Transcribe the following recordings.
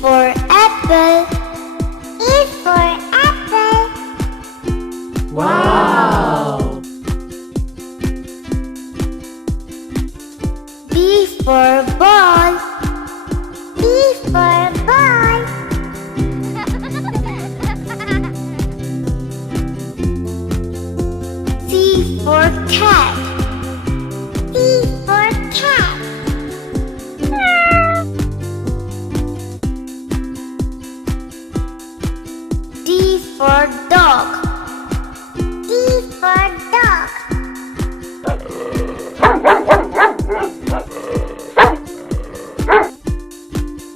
for apple. E for apple. Wow! B for ball. B for ball. C for cat. C for cat. D for dog. D for dog.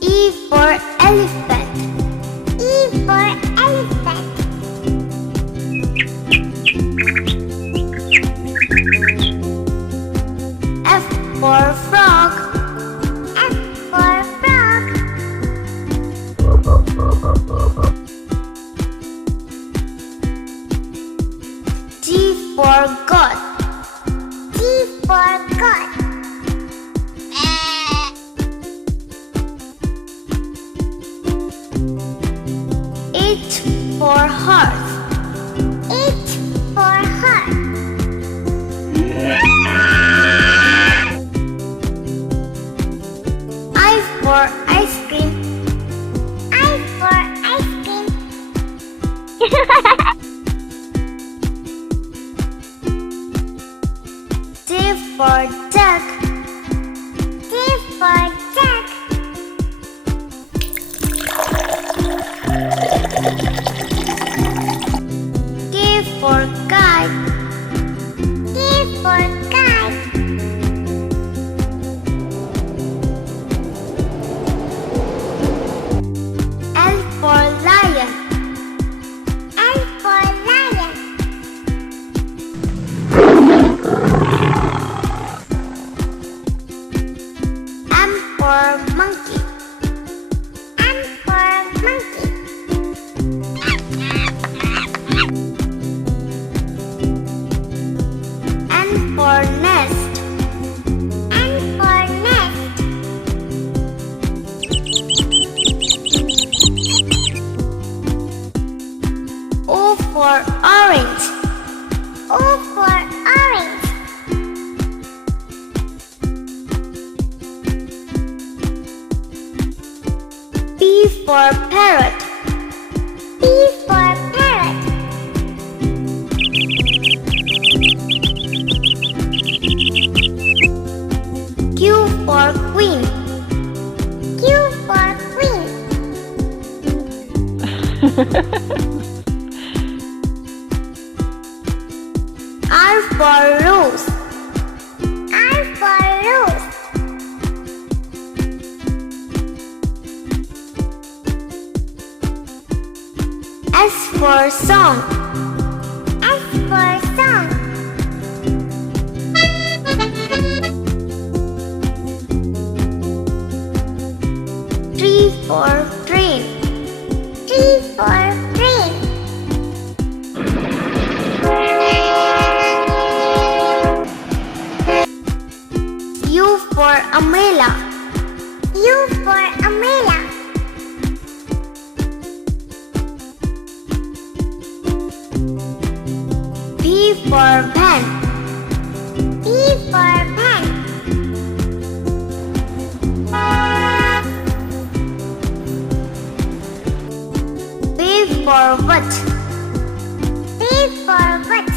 E for elephant. E for elephant. F for frog. F for frog. G for goat. G for goat. H for horse. H for horse. I for ice cream. I for ice cream. J for duck. J for duck. K for kite. K for kite. L for lion. L for lion. M for monkey. M for monkey. N for nest. N for nest. O for orange. O for orange. P for parrot. P for parrot. Q for queen. Q for queen. R for rose. R for rose. S for song. S for song. T for train. T for train. U for umbrella. U for umbrella. P for pen. P for pen. V for what? V for what?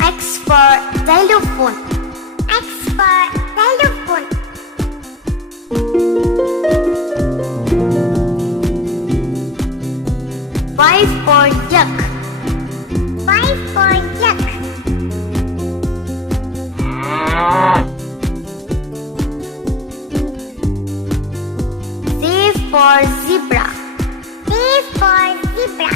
X for xylophone. X for xylophone. Y for duck. Y for duck. Z for zebra. Z for zebra.